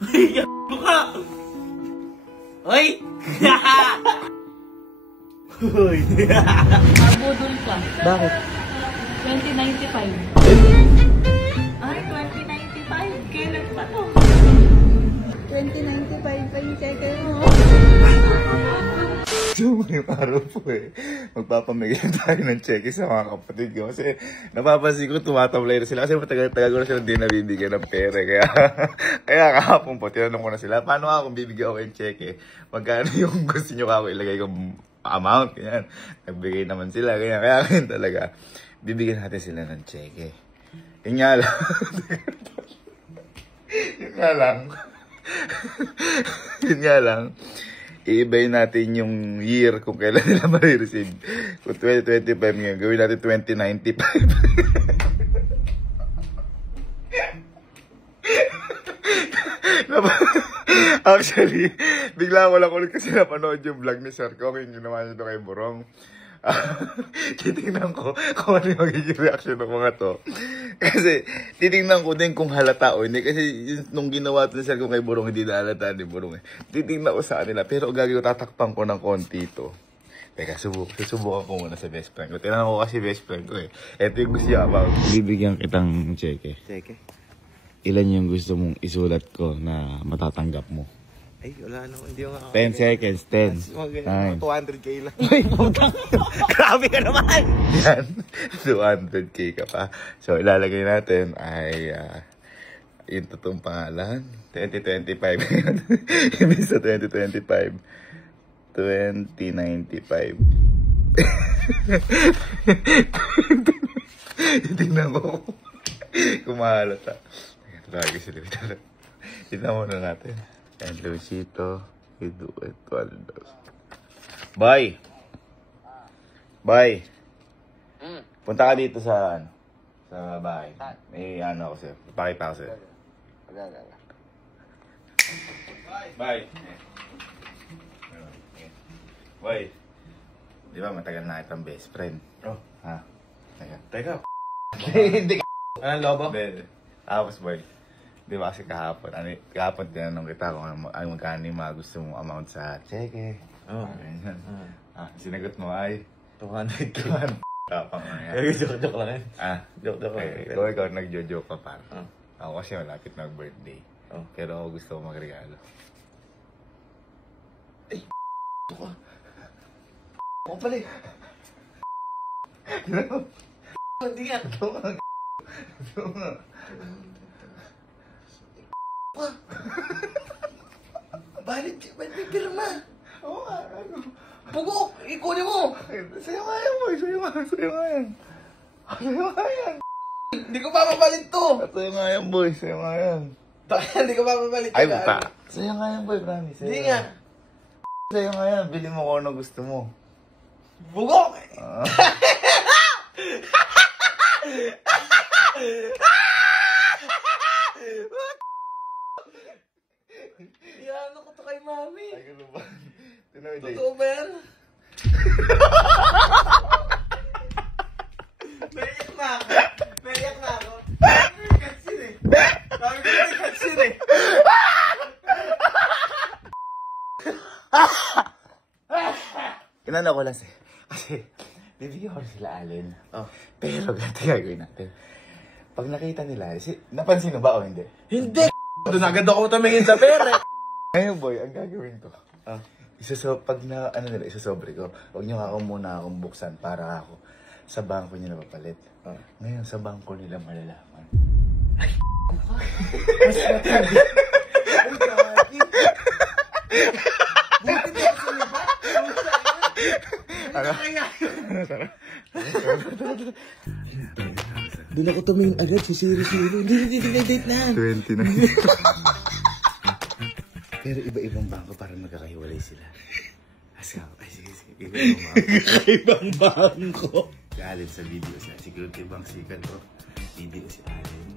Ay, ka! Hoy! Hoy! Mabudol ka. Bakit? 2095. Ay, 2095. Kailan pa to? 2095 pa yung cheque mo. So, ngayong araw po magpapamigay tayo ng cheque sa mga kapatid ko. Kasi napapansin ko, tumatablay na sila. Kasi matagal-tagal ko na sila hindi nabibigyan ng pera. Kaya kahapon po, tinanong ko na sila, paano ako kung bibigyan ko yung cheque? Magkano yung gusto nyo ako ilagay kong amount? Ganyan. Nagbigay naman sila. Kaya ganyan talaga. Bibigyan natin sila ng cheque. Yun nga lang. Yun nga lang. I-ibay natin yung year kung kailan nila ma-receive. Kung 2025 ngayon, gawin natin 2095. Actually, bigla ko lang ulit kasi napanood yung vlog ni Sir Kong, yung ginawa niya ito kay Borong. Titingnan ko kung ano yung magiging reaction ng mga to. Kasi titingnan ko din kung halata o hindi. Kasi nung ginawa ito sa kung kay Borong, hindi na halata ni Borong. Titingnan ko sa kanila. Pero gagawin ko, tatakpan ko ng konti ito. Teka, susubukan ko muna sa best friend ko. Tinanong ko kasi best friend ko Ito yung gusto niya about. Bibigyan kitang cheque. Cheque? Ilan yung gusto mong isulat ko na matatanggap mo? Ay, wala naman. Hindi ko 10 seconds, 10. 200k lang. Ay, putang. Grabe ka naman! Yan. 200k ka pa. So, ilalagay natin ay yung totoong pangalan. 2025. Ibig sa 2025. 2095. Tingnan ko. Kumahalata. Lagi sila. Tingnan muna natin. And Luisito, Eduardo. Bye! Bye! Punta ka dito sa bahay. May ano ako sa'yo. Papakita ko sa'yo. Bye! Bye! Di ba matagal na kitang best friend? Oh. Ha? Teka. Hindi ka. Anong lobo? Tapos boy. Di ba kasi kahapon tinanong kita kung ano magkano yung mga gusto mong amount sa cheque. Oo. Sinagot mo ay 200k. Tapang mo yan. Joke lang yan. Joke lang. Ikaw nagjo-joke ka par. Ako kasi malapit na birthday. Pero ako gusto ko magregalo. Ay, ito ka. Ako pala eh. Hindi nga. Ito nga. Balit pirma. Oo nga, ano? Pugok, ikunin mo. Sa'yo nga yan, boy. Sa'yo nga yan. Hindi ko papapalit to. Sa'yo nga yan, boy. Sa'yo nga yan. Hindi ko papapalit. Ay, buta. Sa'yo nga yan, boy. Promise. Hindi nga. Sa'yo nga yan. Bili mo kung ano gusto mo. Pugok. Yan ako to kay mami. Ay, gano'n ba? Totoo ba yan? Naiyak na ako. Sabi ko may katsin eh. Inano ko lang kasi bibigyan ko sila Allen. Pero ganito gagawin natin. Pag nakita nila, napansin mo ba o hindi? Hindi! Doon agad ako tumingin sa pera. Ngayon boy, ang gagawin ko. Pag isasobre ko, huwag nyo ako muna akong buksan para ako sa bangko nila papalit. Ngayon, sa bangko nila malalaman. Ay, mas matindi. Ay, grabe. Buti na ako sa liba. Ano? Doon ako tumingin agad, si Siri. Hindi, date na. 29. Pero iba-ibang bangko para magkakahiwalay sila. Sige. Ibang bangko. Si Allen sa video siya. Security bank sikat ko. Video si Allen.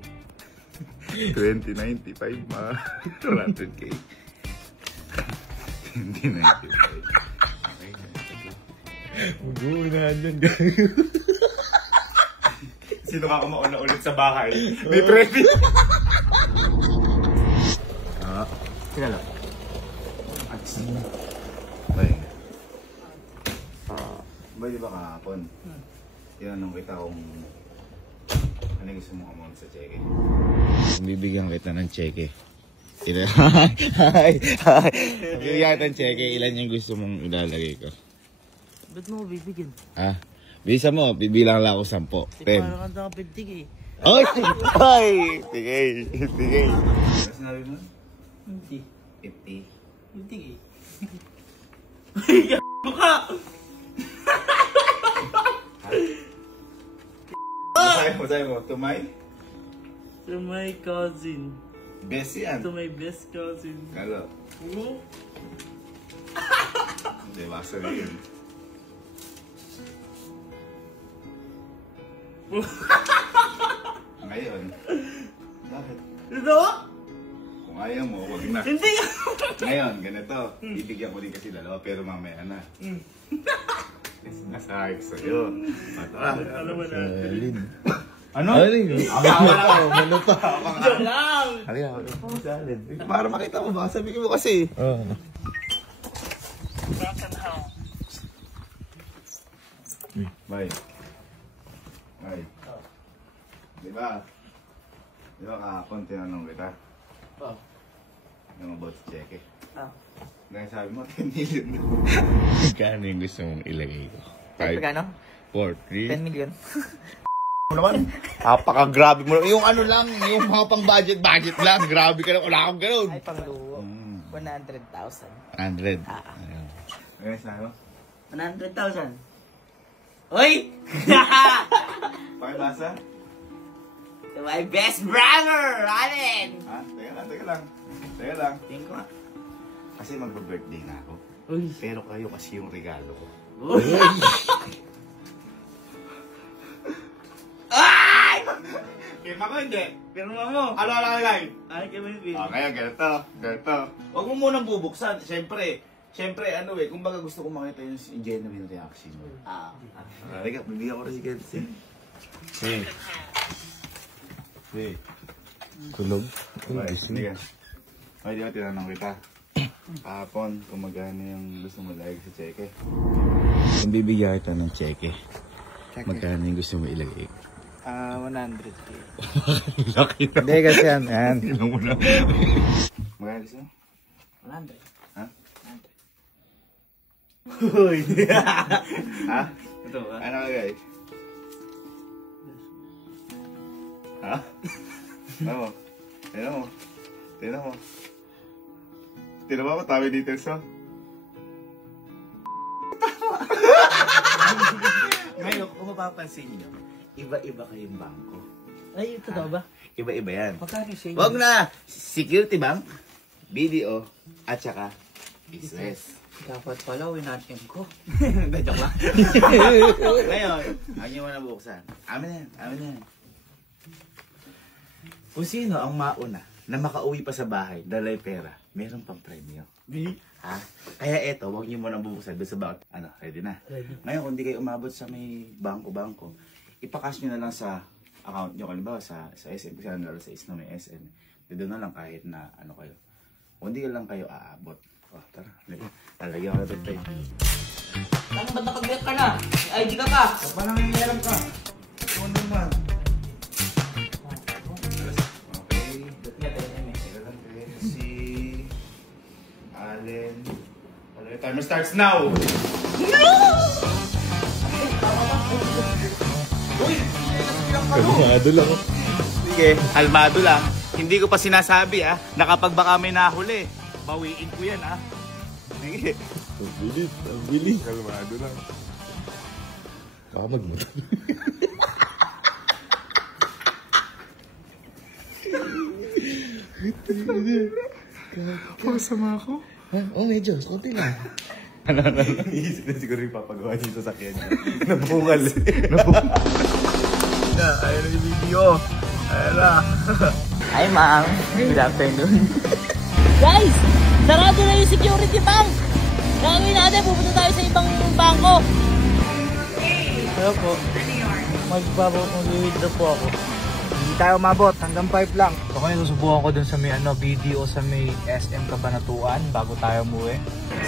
2095 ma. 200k. 2095. Mag-uunahan yan, guys. Sino ka kumauna ulit sa bahay? May preview. Kilala. Bay. Bay, di ba kahapon? Tinanong kita kung ano gusto mong amount sa cheque. Bibigyan kita ng cheque. Bibigyan kita ng cheque. Ilan yung gusto mong ilalagay ko? Ba't mo bibigyan? Ha? Bisa mo, bibilang lang ako 10. 10. Parang kanta ka 50 eh. Ay! Ay! Tigay! Tigay! Ano sinabi mo? 50. 50. 50 eh. Ay, ka! Masabi mo, to my? To my cousin. Best yan. To my best cousin. Kalo. Oo? Hindi, baka sabihin. Ngayon. Bakit? Ito? Kung ayaw mo, wag na. Hindi! Ngayon, ganito. Bibigyan ko din kasi dalawa, pero mamaya na. Nasabi ko sa'yo. Alam mo na. Ano? Ano pa? Diyan lang! Para makita mo ba? Sabi ko kasi. Bye. Bye. Diba kahapon tinanong kita? Oh. Yung about sa cheque. Ah. Dahil sabi mo, 10 million. Kano yung gusto mong ilagay ko? Kano? 4, 3? 10 million. Naman, napaka-grabe mo. Yung ano lang, yung mga pang budget lang. Grabe ka lang, wala akong ganun. Ay, pangluwo. 100,000. 100. Ayun. Ayun, saan mo? 100,000. Uy! Pakibasa? To my best brother, Allen! Ha? Teka lang. Tingin ko nga. Kasi magbe-birthday na ako. Uy! Pero kayo kasi yung regalo ko. Uy! Ay! Pirma ko hindi. Pirma mo. Ano lalagay? Ay, kaya may pin. Ngayon, ganito. Huwag mo munang bubuksan. Siyempre, kumbaga gusto ko makita yung genuine reaction mo. Halika, bibigyan ko rin si Kenzie. Hey. Tulog? Sige. Ay, di ba tinanong kita? Kahapon, kung magkano yung gusto mo ilagay sa cheque. Kung bibigyan kita ng cheque, magkano yung gusto mo ilagay? 100k. Laki na. Hindi kasi yan. Tingnan mo na. Magkano gusto mo? 100. Ha? 100. Uy! Ha? Ito ba? Ano lagay? Ha? Ano mo? Tingnan mo. Tingnan mo ako, tabi details mo. Ngayon, kung mapapansin nyo, iba-iba kayong bangko. Ay, ito daw ba? Iba-iba yan. Magkano siya? Wag na! Security Bank, BDO, at saka East West. Dapat pala, winatin ko. Joke lang. Ngayon, huwag nyo muna buksan. Amin na yan. Kung sino ang mauna na makauwi pa sa bahay, dalay pera, meron pang premyo. Ha? Kaya eto, huwag nyo muna bubuksan doon sa bank. Ano, ready na? Ready. Ngayon, kung di kayo umabot sa may bangko, ipakas nyo na lang sa account nyo. Halimbawa sa SM, kasi nalala sa is na may SM. Doon na lang kahit na ano kayo. Kung di lang kayo aabot. Oh, tara, lalagyan ko na ito tayo. Ano ba't nakag-get ka na? May ID ka pa? Parang may meron ka. Ano naman? Okay. Si Allen. The timer starts now! Uy! Almado lang. Sige, almado lang. Hindi ko pa sinasabi na kapag baka may nahuli, bawiin ko yan Sige. Ang bilis. Almado lang. Baka magmuto. Pasama ako. Oh, medyo. Kunti lang. Ano. Iisip na siguro yung papagawa niyo sa sakyan niya. Nabungal Ayun na yung video. Ayun na. Hi, ma'am. Good afternoon. Guys, sarado na yung security bank. Gagawin natin, pupunta tayo sa ibang bangko. Hello po. Mag-withdraw po ako. Hindi tayo umabot, hanggang 5 lang. So ngayon susubukan ko dun sa may BDO sa may SM Cabanatuan bago tayo umuwi.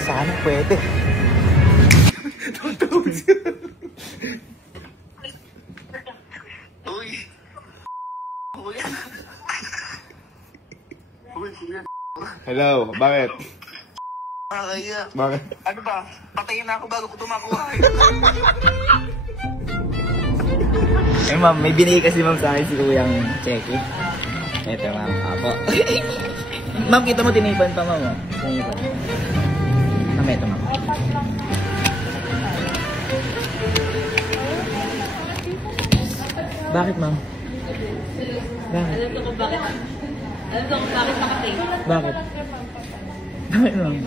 Sana pwede. Hello, bakit? Kaya, Bakit? ano ba? Patayin na ako bago ko tumakuha. Eh ma'am, may binigay kasi ma'am sa akin si Kuyang Cheque. Eto ma'am, apo. Ma'am, kita mo tinipan pa ma'am. Oh. Tinipan. Ma'am, eto ma'am. Bakit ma'am? Bakit? Alam ko kung bakit. Alam ko kung bakit nakatape. Bakit? Bakit ma'am?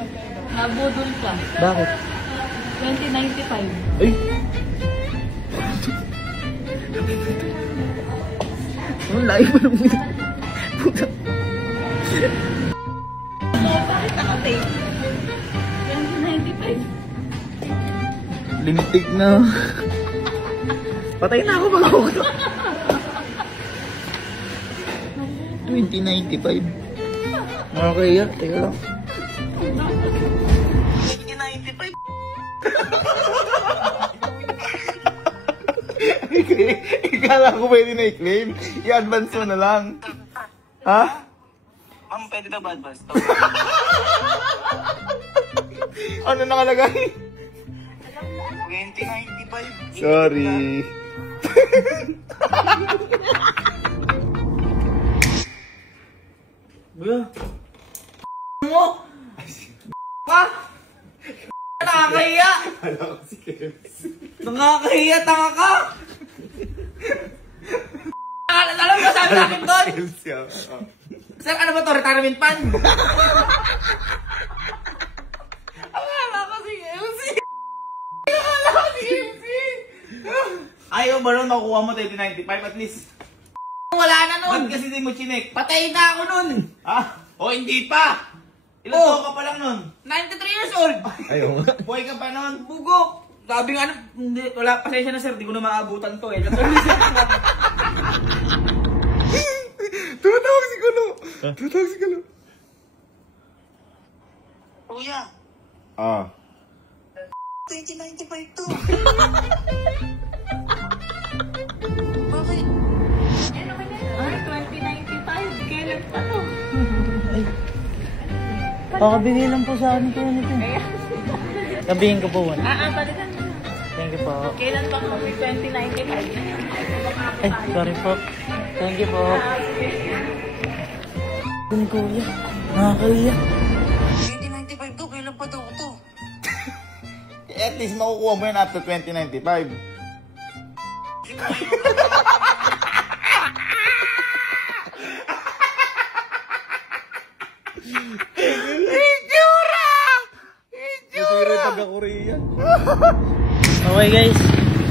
Nabudol ka. Bakit? 2095. Ay! Ang layo pa ng puta. Bakit nakatape? 2095. Lintik na. Patay na ako pag ako. 2095. Okay yan, teka lang. 1995. Ikala ko pwede na i-claim. I-advance mo na lang. Ha? Ma'am, pwede na ba advance to? Ano nakalagay? 2095. Sorry. Kuya. Mo! Pa! Nakakahiya! Nakakahiya, tanga ka! Alam mo, sabi sa akin doon? Sir, ano ba to? Retirement fund? Akala ko si LC! Akala ko si LC! Ayaw ba nun nakuha mo 2095 at least? Wala na nun! Ba't kasi di mo chinek? Patay na ako nun! Ha? O hindi pa! Ilan taon ka pa lang nun? 93 years old! Ayaw nga. Buhay ka pa nun? Bugok! Sabi nga, hindi, wala, pasensya na sir, di ko na maabutan to eh. Tumatawag si Kulo. Tumatawag si Kulo. Kuya, Ah. 2095 to. Bakit? Ay, 2095. Kailan pa to? Pakabigay lang po sa akin ko nito. Sabihin ko po. Balikan mo. Thank you po. Kailan pa to? 2095. Ay, sorry po. Thank you po. Kun kuya. Nakakaya. 2095 to, kailan pa daw to? At least makukuha mo yan after 2095. Itsura! Taga-Korea. Okay guys.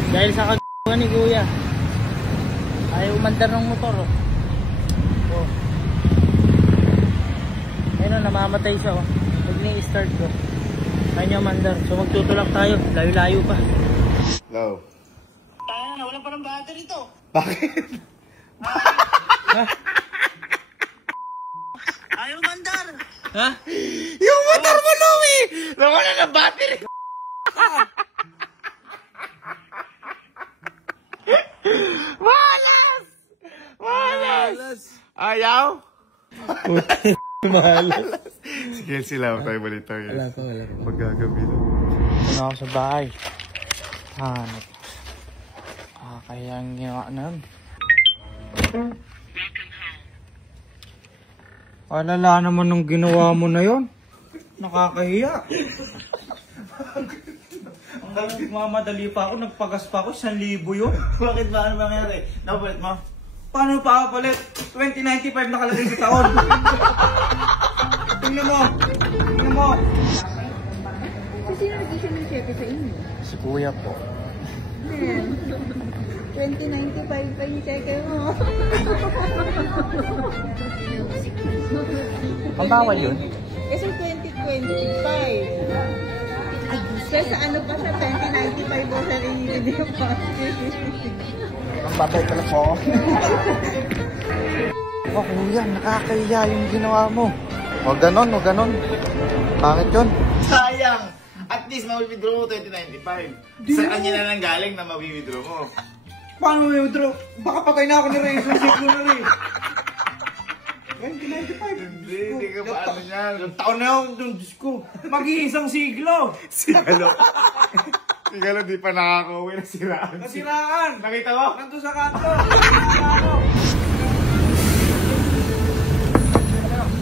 Dahil sa kagawa ni kuya. Ayaw umandar ng motor. Oh. Ayun o, namamatay siya. Oh. Pag ni-start ko. Ayaw niya umandar. So magtutulak tayo. Layo-layo pa. Hello. Tayo na, wala pa ng battery to. Bakit? Ayaw mandar. Ha? Yung motor mo, Louie! Nawala na battery! Malas! Malas! Ayaw? Mahalas. Sige, sila tayo balik tayo. Wala pa. Magagabi lang. Ano ako sa bahay? Hanap. Kaya ang ginawa na yun. Alala naman nung ginawa mo na yon. Nakakahiya. Mamadali pa ako, nagpagas pa ako, 1,000 yun. Bakit ba? Ano ba nangyari? Napalit mo? Paano pa ako palit? 2095 nakalagay sa taon. Tingnan mo. Tingnan mo. Sino nag-issue ng cheque sa inyo? Si kuya po. 2095 pa yung cheque mo. Ang bawal yun? Eh, so 2025. So, sa ano pa siya, 2095 po siya rin yung Ang babay pala po. ka kuya, nakakahiya yung ginawa mo. Huwag ganon, huwag ganon. Bakit yun? Sayang! At least mawithdraw mo 2095. Sa kanya na nang galing na mawithdraw mo. Paano may withdraw? Baka patay na ako ni Ray. Susiklo na Ray. 2095. Hindi ka pa ano yan. Yung taon na yun, yung Diyos ko. Mag-iisang siglo. Sigalo. Sigalo, di pa nakaka-uwi na siraan. Nasiraan. Nakita mo? Nandun sa kanto.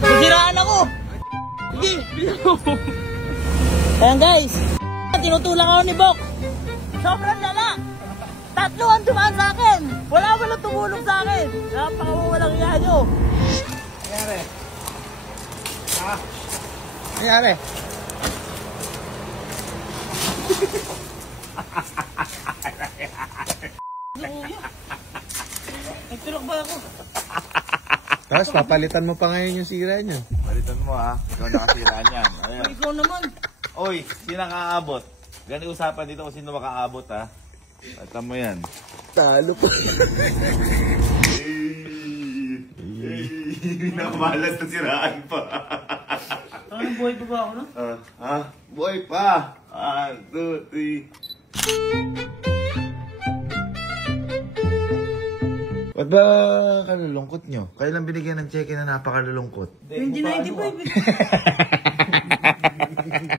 Sisiraan ako! Sige, bilang mo. Ayan guys, tinutulang ako ni Bok. Sobrang lala. 3 ang dumaan sa akin. Wala tumulong sa akin. Napakawalang iya nyo. Nangyari? Nangyari? Nagtulak ba ako? Tapos papalitan mo pa ngayon yung sira niya. Balitan mo ha. Ikaw nakasiraan yan. Ano yan? Ikaw naman. Oy, sino nakaabot? Ganito usapan dito kung sino makaabot ha. Balitan mo yan. Talo pa. Namalas na siraan pa. Ano, buhay pa ba ako, no? Boy pa. 1, 2, 3. Ba't ba kalulungkot nyo? Kailan binigyan ng check na napakalulungkot? 2095 eh.